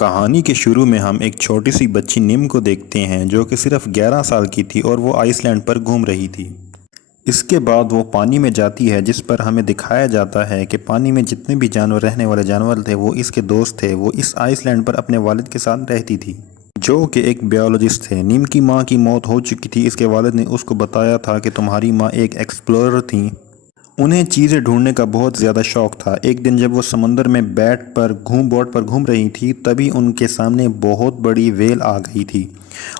کہانی کے شروع میں ہم ایک چھوٹی سی بچی نم کو دیکھتے ہیں جو کہ صرف 11 سال کی تھی اور وہ آئس لینڈ پر گھوم رہی تھی۔ اس کے بعد وہ پانی میں جاتی ہے جس پر ہمیں دکھایا جاتا ہے کہ پانی میں جتنے بھی جانور رہنے والے جانور تھے وہ اس کے دوست تھے۔ وہ اس آئس لینڈ پر اپنے والد کے ساتھ رہتی تھی جو کہ ایک بیولوجسٹ تھے۔ نم کی ماں کی موت ہو چکی تھی۔ اس کے والد نے اس کو بتایا تھا کہ تمہاری ماں ایک ایکسپلورر تھیں، انہیں چیزیں ڈھونڈنے کا بہت زیادہ شوق تھا۔ ایک دن جب وہ سمندر میں بوٹ پر گھوم رہی تھی تبھی ان کے سامنے بہت بڑی ویل آ گئی تھی۔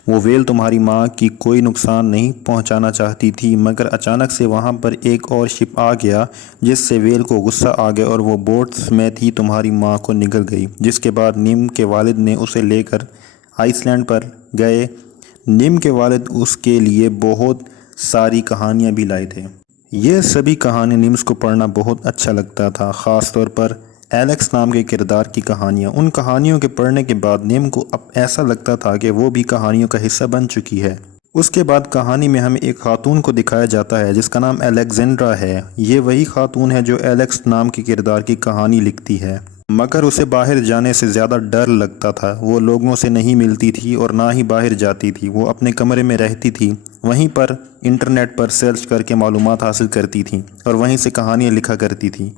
وہ ویل تمہاری ماں کی کوئی نقصان نہیں پہنچانا چاہتی تھی، مگر اچانک سے وہاں پر ایک اور شپ آ گیا جس سے ویل کو غصہ آ گیا اور وہ بوٹ سمیت ہی تمہاری ماں کو نگل گئی، جس کے بعد نم کے والد نے اسے لے کر آئس لینڈ پر گئے۔ نم کے والد اس کے لیے بہت ساری کہانیاں بھی لائے تھے۔ یہ سبھی کہانی نیمز کو پڑھنا بہت اچھا لگتا تھا، خاص طور پر ایلیکس نام کے کردار کی کہانیاں۔ ان کہانیوں کے پڑھنے کے بعد نیم کو اب ایسا لگتا تھا کہ وہ بھی کہانیوں کا حصہ بن چکی ہے۔ اس کے بعد کہانی میں ہمیں ایک خاتون کو دکھایا جاتا ہے جس کا نام الیگزینڈرا ہے۔ یہ وہی خاتون ہے جو ایلیکس نام کے کردار کی کہانی لکھتی ہے، مگر اسے باہر جانے سے زیادہ ڈر لگتا تھا۔ وہ لوگوں سے نہیں ملتی تھی اور نہ ہی باہر جاتی تھی۔ وہ اپنے کمرے میں رہتی تھی، وہیں پر انٹرنیٹ پر سرچ کر کے معلومات حاصل کرتی تھی اور وہیں سے کہانیاں لکھا کرتی تھی۔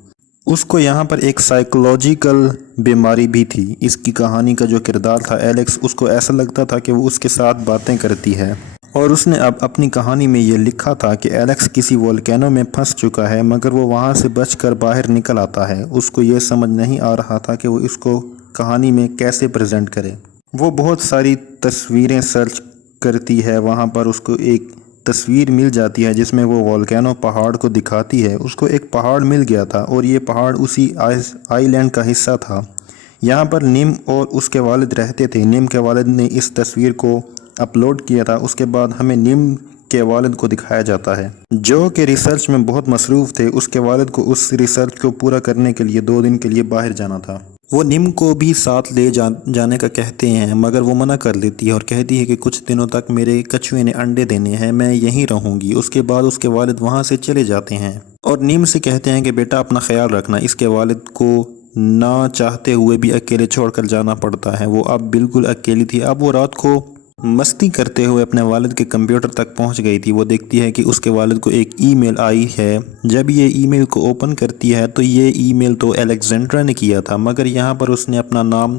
اس کو یہاں پر ایک سائیکولوجیکل بیماری بھی تھی۔ اس کی کہانی کا جو کردار تھا ایلیکس، اس کو ایسا لگتا تھا کہ وہ اس کے ساتھ باتیں کرتی ہے، اور اس نے اب اپنی کہانی میں یہ لکھا تھا کہ ایلیکس کسی والکینو میں پھنس چکا ہے مگر وہ وہاں سے بچ کر باہر نکل آتا ہے۔ اس کو یہ سمجھ نہیں آ رہا تھا کہ وہ اس کو کہانی میں کیسے پریزنٹ کرے۔ وہ بہت ساری تصویریں سرچ کرتی ہے، وہاں پر اس کو ایک تصویر مل جاتی ہے جس میں وہ والکینو پہاڑ کو دکھاتی ہے۔ اس کو ایک پہاڑ مل گیا تھا اور یہ پہاڑ اسی آئی لینڈ کا حصہ تھا۔ یہاں پر نم اور اس کے والد رہتے تھے۔ نم کے والد نے اس تصویر کو اپلوڈ کیا تھا۔ اس کے بعد ہمیں نم کے والد کو دکھایا جاتا ہے جو کہ ریسرچ میں بہت مصروف تھے۔ اس کے والد کو اس ریسرچ کو پورا کرنے کے لیے 2 دن کے لیے باہر جانا تھا۔ وہ نم کو بھی ساتھ لے جانے کا کہتے ہیں مگر وہ منع کر دیتی ہے اور کہتی ہے کہ کچھ دنوں تک میرے کچھوے نے انڈے دینے ہیں، میں یہیں رہوں گی۔ اس کے بعد اس کے والد وہاں سے چلے جاتے ہیں اور نم سے کہتے ہیں کہ بیٹا اپنا خیال رکھنا۔ اس کے والد کو نہ چاہتے ہوئے بھی اکیلے چھوڑ کر جانا پڑتا ہے۔ وہ اب بالکل اکیلی تھی۔ اب وہ رات کو مستی کرتے ہوئے اپنے والد کے کمپیوٹر تک پہنچ گئی تھی۔ وہ دیکھتی ہے کہ اس کے والد کو ایک ای میل آئی ہے۔ جب یہ ای میل کو اوپن کرتی ہے تو یہ ای میل تو الیگزینڈرا نے کیا تھا، مگر یہاں پر اس نے اپنا نام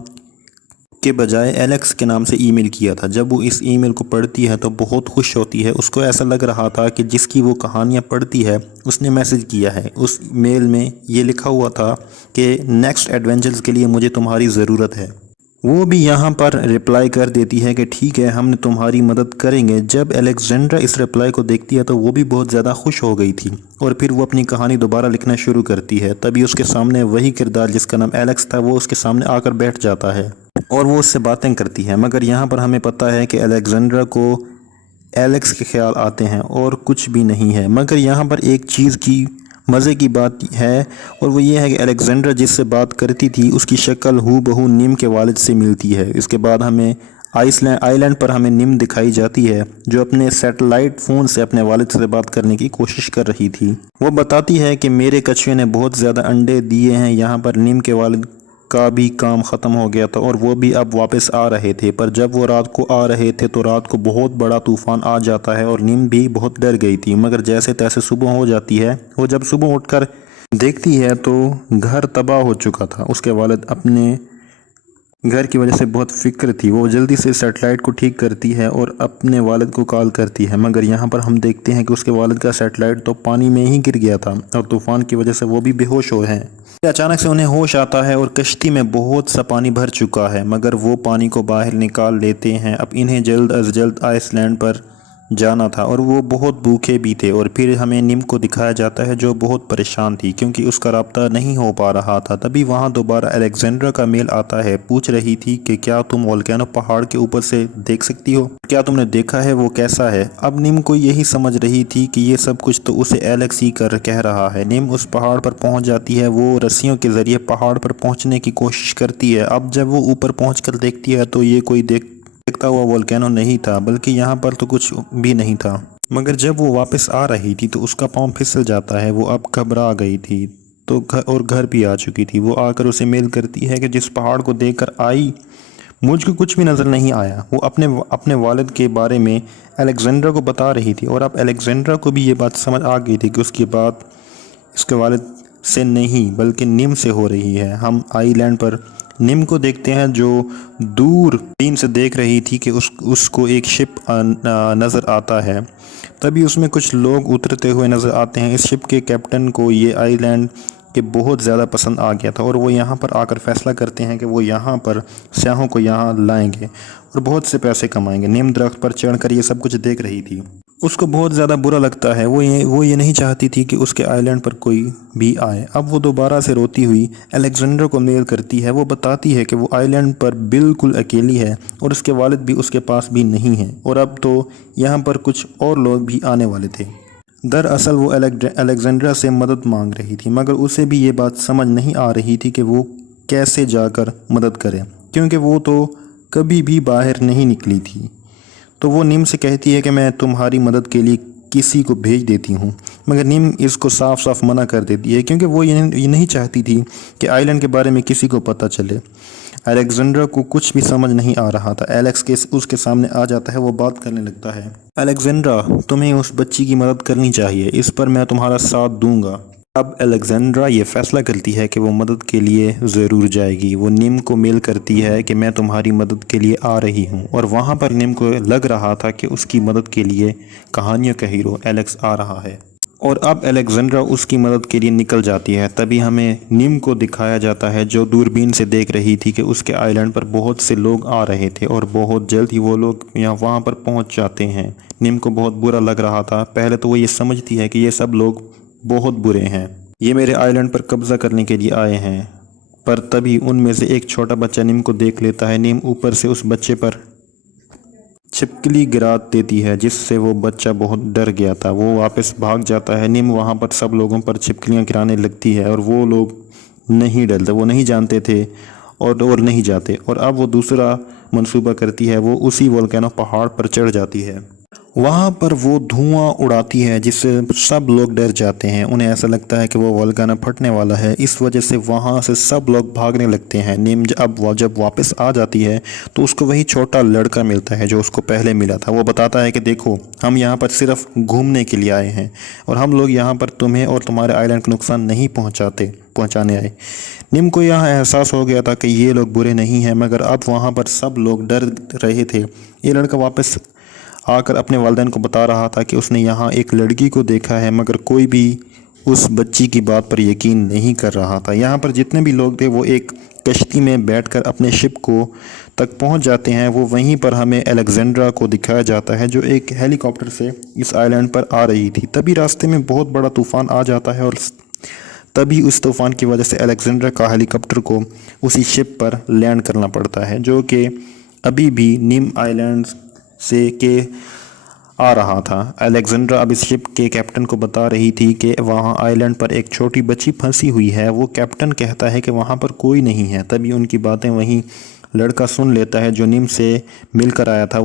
کے بجائے ایلیکس کے نام سے ای میل کیا تھا۔ جب وہ اس ای میل کو پڑھتی ہے تو بہت خوش ہوتی ہے۔ اس کو ایسا لگ رہا تھا کہ جس کی وہ کہانیاں پڑھتی ہے اس نے میسج کیا ہے۔ اس میل میں یہ لکھا ہوا تھا کہ نیکسٹ ایڈونچرز کے لیے مجھے تمہاری ضرورت ہے۔ وہ بھی یہاں پر رپلائی کر دیتی ہے کہ ٹھیک ہے، ہم نے تمہاری مدد کریں گے۔ جب الیگزینڈرا اس رپلائی کو دیکھتی ہے تو وہ بھی بہت زیادہ خوش ہو گئی تھی اور پھر وہ اپنی کہانی دوبارہ لکھنا شروع کرتی ہے۔ تبھی اس کے سامنے وہی کردار جس کا نام ایلیکس تھا وہ اس کے سامنے آ کر بیٹھ جاتا ہے اور وہ اس سے باتیں کرتی ہے، مگر یہاں پر ہمیں پتہ ہے کہ الیگزینڈرا کو ایلیکس کے خیال آتے ہیں اور کچھ بھی نہیں ہے۔ مگر یہاں پر ایک چیز کی مزے کی بات ہے اور وہ یہ ہے کہ الیگزینڈرا جس سے بات کرتی تھی اس کی شکل ہو بہو نم کے والد سے ملتی ہے۔ اس کے بعد ہمیں آئی لینڈ پر ہمیں نم دکھائی جاتی ہے جو اپنے سیٹلائٹ فون سے اپنے والد سے بات کرنے کی کوشش کر رہی تھی۔ وہ بتاتی ہے کہ میرے کچھوے نے بہت زیادہ انڈے دیے ہیں۔ یہاں پر نم کے والد کا بھی کام ختم ہو گیا تھا اور وہ بھی اب واپس آ رہے تھے، پر جب وہ رات کو آ رہے تھے تو رات کو بہت بڑا طوفان آ جاتا ہے اور نم بھی بہت ڈر گئی تھی، مگر جیسے تیسے صبح ہو جاتی ہے۔ وہ جب صبح اٹھ کر دیکھتی ہے تو گھر تباہ ہو چکا تھا۔ اس کے والد اپنے گھر کی وجہ سے بہت فکر تھی۔ وہ جلدی سے سیٹلائٹ کو ٹھیک کرتی ہے اور اپنے والد کو کال کرتی ہے، مگر یہاں پر ہم دیکھتے ہیں کہ اس کے والد کا سیٹلائٹ تو پانی میں ہی گر گیا تھا اور طوفان کی وجہ سے وہ بھی بے ہوش ہوئے ہیں۔ اچانک سے انہیں ہوش آتا ہے اور کشتی میں بہت سا پانی بھر چکا ہے، مگر وہ پانی کو باہر نکال لیتے ہیں۔ اب انہیں جلد از جلد آئس لینڈ پر جانا تھا اور وہ بہت بھوکے بھی تھے، اور پھر ہمیں نم کو دکھایا جاتا ہے جو بہت پریشان تھی کیونکہ اس کا رابطہ نہیں ہو پا رہا تھا۔ تبھی وہاں دوبارہ الیگزینڈرا کا میل آتا ہے، پوچھ رہی تھی کہ کیا تم والکینو پہاڑ کے اوپر سے دیکھ سکتی ہو؟ کیا تم نے دیکھا ہے وہ کیسا ہے؟ اب نم کو یہی سمجھ رہی تھی کہ یہ سب کچھ تو اسے ایلیکس ہی کہہ رہا ہے۔ نم اس پہاڑ پر پہنچ جاتی ہے۔ وہ رسیوں کے ذریعے پہاڑ پر پہنچنے کی کوشش کرتی ہے۔ اب جب وہ اوپر پہنچ کر دیکھتی ہے تو یہ کوئی دیکھتا ہوا والکینو نہیں تھا، بلکہ یہاں پر تو کچھ بھی نہیں تھا۔ مگر جب وہ واپس آ رہی تھی تو اس کا پاؤں پھسل جاتا ہے۔ وہ اب گھبرا گئی تھی تو گھر بھی آ چکی تھی۔ وہ آ کر اسے میل کرتی ہے کہ جس پہاڑ کو دیکھ کر آئی مجھ کو کچھ بھی نظر نہیں آیا۔ وہ اپنے والد کے بارے میں الیگزینڈرا کو بتا رہی تھی، اور اب الیگزینڈرا کو بھی یہ بات سمجھ آ گئی تھی کہ اس کی بات اس کے والد سے نہیں بلکہ نیم سے ہو رہی ہے۔ ہم آئی لینڈ پر نیم کو دیکھتے ہیں جو دور بین سے دیکھ رہی تھی کہ اس کو ایک شپ نظر آتا ہے۔ تبھی اس میں کچھ لوگ اترتے ہوئے نظر آتے ہیں۔ اس شپ کے کیپٹن کو یہ آئی لینڈ کہ بہت زیادہ پسند آ گیا تھا، اور وہ یہاں پر آ کر فیصلہ کرتے ہیں کہ وہ یہاں پر سیاحوں کو یہاں لائیں گے اور بہت سے پیسے کمائیں گے۔ نیم درخت پر چڑھ کر یہ سب کچھ دیکھ رہی تھی۔ اس کو بہت زیادہ برا لگتا ہے۔ وہ یہ نہیں چاہتی تھی کہ اس کے آئی لینڈ پر کوئی بھی آئے۔ اب وہ دوبارہ سے روتی ہوئی الیگزینڈر کو میل کرتی ہے۔ وہ بتاتی ہے کہ وہ آئی لینڈ پر بالکل اکیلی ہے اور اس کے والد بھی اس کے پاس بھی نہیں ہیں، اور اب تو یہاں پر کچھ اور لوگ بھی آنے والے تھے۔ دراصل وہ الیگزینڈرا سے مدد مانگ رہی تھی، مگر اسے بھی یہ بات سمجھ نہیں آ رہی تھی کہ وہ کیسے جا کر مدد کرے، کیونکہ وہ تو کبھی بھی باہر نہیں نکلی تھی۔ تو وہ نیم سے کہتی ہے کہ میں تمہاری مدد کے لیے کسی کو بھیج دیتی ہوں، مگر نیم اس کو صاف صاف منع کر دیتی ہے، کیونکہ وہ یہ نہیں چاہتی تھی کہ آئی لینڈ کے بارے میں کسی کو پتہ چلے۔ الیگزینڈرا کو کچھ بھی سمجھ نہیں آ رہا تھا۔ ایلیکس اس کے سامنے آ جاتا ہے۔ وہ بات کرنے لگتا ہے، الیگزینڈرا تمہیں اس بچی کی مدد کرنی چاہیے، اس پر میں تمہارا ساتھ دوں گا۔ اب الیگزینڈرا یہ فیصلہ کرتی ہے کہ وہ مدد کے لیے ضرور جائے گی۔ وہ نیم کو میل کرتی ہے کہ میں تمہاری مدد کے لیے آ رہی ہوں، اور وہاں پر نیم کو لگ رہا تھا کہ اس کی مدد کے لیے کہانیوں کا ہیرو ایلیکس آ رہا ہے، اور اب الیگزینڈرا اس کی مدد کے لیے نکل جاتی ہے۔ تبھی ہمیں نیم کو دکھایا جاتا ہے جو دوربین سے دیکھ رہی تھی کہ اس کے آئی لینڈ پر بہت سے لوگ آ رہے تھے، اور بہت جلد ہی وہ لوگ وہاں پر پہنچ جاتے ہیں۔ نیم کو بہت برا لگ رہا تھا۔ پہلے تو وہ یہ سمجھتی ہے کہ یہ سب لوگ بہت برے ہیں، یہ میرے آئی لینڈ پر قبضہ کرنے کے لیے آئے ہیں، پر تبھی ان میں سے ایک چھوٹا بچہ نیم کو دیکھ لیتا ہے۔ نیم اوپر سے اس بچے پر چھپکلی گرا دیتی ہے، جس سے وہ بچہ بہت ڈر گیا تھا۔ وہ واپس بھاگ جاتا ہے۔ نیم وہاں پر سب لوگوں پر چھپکلیاں گرانے لگتی ہے، اور وہ لوگ نہیں ڈرتے، وہ نہیں جانتے تھے اور نہیں جاتے، اور اب وہ دوسرا منصوبہ کرتی ہے۔ وہ اسی والکینو پہاڑ پر چڑھ جاتی ہے۔ وہاں پر وہ دھواں اڑاتی ہے جس سے سب لوگ ڈر جاتے ہیں۔ انہیں ایسا لگتا ہے کہ وہ والکینو پھٹنے والا ہے، اس وجہ سے وہاں سے سب لوگ بھاگنے لگتے ہیں۔ نیم جب واپس آ جاتی ہے تو اس کو وہی چھوٹا لڑکا ملتا ہے جو اس کو پہلے ملا تھا۔ وہ بتاتا ہے کہ دیکھو، ہم یہاں پر صرف گھومنے کے لیے آئے ہیں، اور ہم لوگ یہاں پر تمہیں اور تمہارے آئی لینڈ کو نقصان نہیں پہنچانے آئے۔ نیم کو یہاں احساس ہو گیا تھا کہ یہ لوگ برے نہیں ہیں، مگر اب وہاں پر سب لوگ ڈر رہے تھے۔ یہ لڑکا واپس آ کر اپنے والدین کو بتا رہا تھا کہ اس نے یہاں ایک لڑکی کو دیکھا ہے، مگر کوئی بھی اس بچی کی بات پر یقین نہیں کر رہا تھا۔ یہاں پر جتنے بھی لوگ تھے وہ ایک کشتی میں بیٹھ کر اپنے شپ کو تک پہنچ جاتے ہیں۔ وہ وہیں پر ہمیں الیگزینڈرا کو دکھایا جاتا ہے جو ایک ہیلی کاپٹر سے اس آئی لینڈ پر آ رہی تھی۔ تبھی راستے میں بہت بڑا طوفان آ جاتا ہے، اور تبھی اس طوفان کی وجہ سے الیگزینڈرا کا ہیلی کاپٹر کو اسی شپ پر لینڈ کرنا پڑتا ہے، جو کہ ابھی بھی نیم آئی لینڈ سے کے آ رہا تھا۔ الیگزینڈرا اب اس شپ کے کیپٹن کو بتا رہی تھی کہ وہاں آئی لینڈ پر ایک چھوٹی بچی پھنسی ہوئی ہے۔ وہ کیپٹن کہتا ہے کہ وہاں پر کوئی نہیں ہے۔ تبھی ان کی باتیں وہیں لڑکا سن لیتا ہے جو نیم سے مل کر آیا تھا۔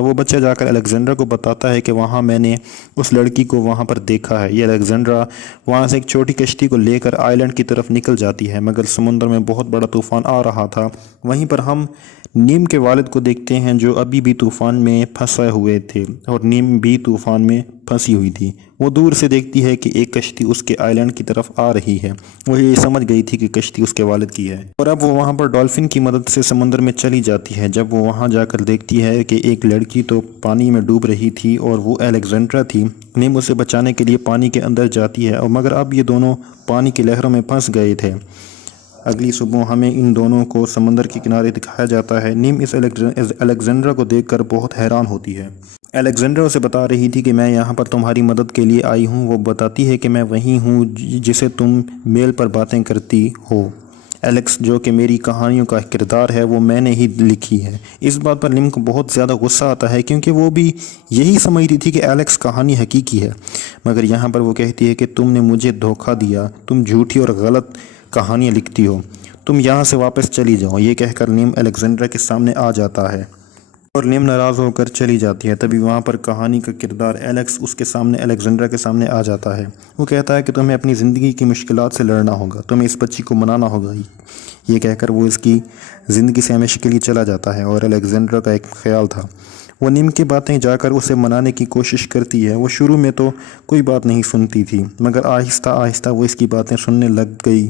وہ بچہ جا کر الیگزینڈرا کو بتاتا ہے کہ وہاں میں نے اس لڑکی کو وہاں پر دیکھا ہے۔ یہ الیگزینڈرا وہاں سے ایک چھوٹی کشتی کو لے کر آئی لینڈ کی طرف نکل جاتی ہے، مگر سمندر میں بہت بڑا طوفان آ رہا تھا۔ وہیں پر ہم نیم کے والد کو دیکھتے ہیں جو ابھی بھی طوفان میں پھنسے ہوئے تھے، اور نیم بھی طوفان میں پھنسی ہوئی تھی۔ وہ دور سے دیکھتی ہے کہ ایک کشتی اس کے آئی لینڈ کی طرف آ رہی ہے۔ وہ یہ سمجھ گئی تھی کہ کشتی اس کے والد کی ہے، اور اب وہ وہاں پر ڈالفن کی مدد سے سمندر میں چلی جاتی ہے۔ جب وہ وہاں جا کر دیکھتی ہے کہ ایک لڑکی تو پانی میں ڈوب رہی تھی اور وہ الیگزینڈرا تھی، نیم اسے بچانے کے لیے پانی کے اندر جاتی ہے، اور مگر اب یہ دونوں پانی کی لہروں میں پھنس گئے تھے۔ اگلی صبح ہمیں ان دونوں کو سمندر کے کنارے دکھایا جاتا ہے۔ نیم اس الیگزینڈرا کو دیکھ کر بہت حیران ہوتی ہے۔ الیگزینڈرا اسے بتا رہی تھی کہ میں یہاں پر تمہاری مدد کے لیے آئی ہوں۔ وہ بتاتی ہے کہ میں وہی ہوں جسے تم میل پر باتیں کرتی ہو۔ ایلیکس جو کہ میری کہانیوں کا کردار ہے وہ میں نے ہی لکھی ہے۔ اس بات پر نیم کو بہت زیادہ غصہ آتا ہے، کیونکہ وہ بھی یہی سمجھتی تھی کہ ایلیکس کہانی حقیقی ہے، مگر یہاں پر وہ کہتی ہے کہ تم نے مجھے دھوکہ دیا، تم جھوٹی اور غلط کہانیاں لکھتی ہو، تم یہاں سے واپس چلی جاؤ۔ یہ کہہ کر نیم الیگزینڈرا کے سامنے آ جاتا ہے۔ اور نیم ناراض ہو کر چلی جاتی ہے۔ تبھی وہاں پر کہانی کا کردار ایلیکس اس کے سامنے الیگزینڈرا کے سامنے آ جاتا ہے۔ وہ کہتا ہے کہ تمہیں اپنی زندگی کی مشکلات سے لڑنا ہوگا، تمہیں اس بچی کو منانا ہوگا۔ یہ کہہ کر وہ اس کی زندگی سے ہمیشہ کے لیے چلا جاتا ہے، اور الیگزینڈرا کا ایک خیال تھا، وہ نیم کی باتیں جا کر اسے منانے کی کوشش کرتی ہے۔ وہ شروع میں تو کوئی بات نہیں سنتی تھی، مگر آہستہ آہستہ وہ اس کی باتیں سننے لگ گئی۔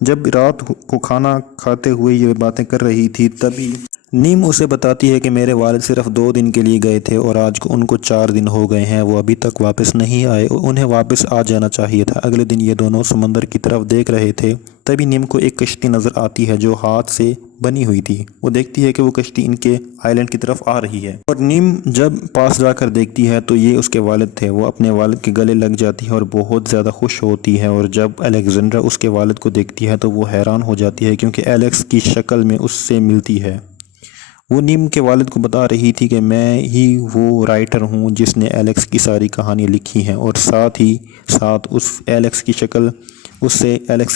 جب رات کو کھانا کھاتے ہوئے یہ باتیں کر رہی تھی، تبھی نیم اسے بتاتی ہے کہ میرے والد صرف 2 دن کے لیے گئے تھے اور آج ان کو 4 دن ہو گئے ہیں، وہ ابھی تک واپس نہیں آئے، انہیں واپس آ جانا چاہیے تھا۔ اگلے دن یہ دونوں سمندر کی طرف دیکھ رہے تھے، تبھی نیم کو ایک کشتی نظر آتی ہے جو ہاتھ سے بنی ہوئی تھی۔ وہ دیکھتی ہے کہ وہ کشتی ان کے آئی لینڈ کی طرف آ رہی ہے، اور نیم جب پاس جا کر دیکھتی ہے تو یہ اس کے والد تھے۔ وہ اپنے والد کے گلے لگ جاتی ہے اور بہت زیادہ خوش ہوتی ہے، اور جب الیگزینڈرا اس کے والد کو دیکھتی ہے تو وہ حیران ہو جاتی ہے کیونکہ ایلیکس کی شکل میں اس سے ملتی ہے۔ وہ نیم کے والد کو بتا رہی تھی کہ میں ہی وہ رائٹر ہوں جس نے ایلیکس کی ساری کہانی لکھی ہیں، اور ساتھ ہی ساتھ ایلیکس کی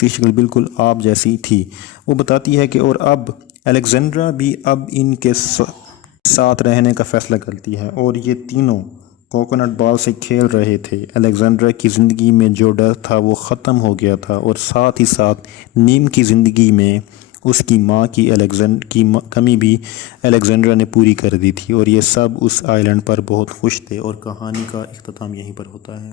شکل بالکل آپ جیسی تھی۔ وہ بتاتی ہے کہ اور اب الیگزینڈرا بھی اب ان کے ساتھ رہنے کا فیصلہ کرتی ہے، اور یہ تینوں کوکونٹ بال سے کھیل رہے تھے۔ الیگزینڈرا کی زندگی میں جو ڈر تھا وہ ختم ہو گیا تھا، اور ساتھ ہی ساتھ نیم کی زندگی میں اس کی ماں کی کمی بھی الیگزینڈرا نے پوری کر دی تھی، اور یہ سب اس آئی لینڈ پر بہت خوش تھے، اور کہانی کا اختتام یہیں پر ہوتا ہے۔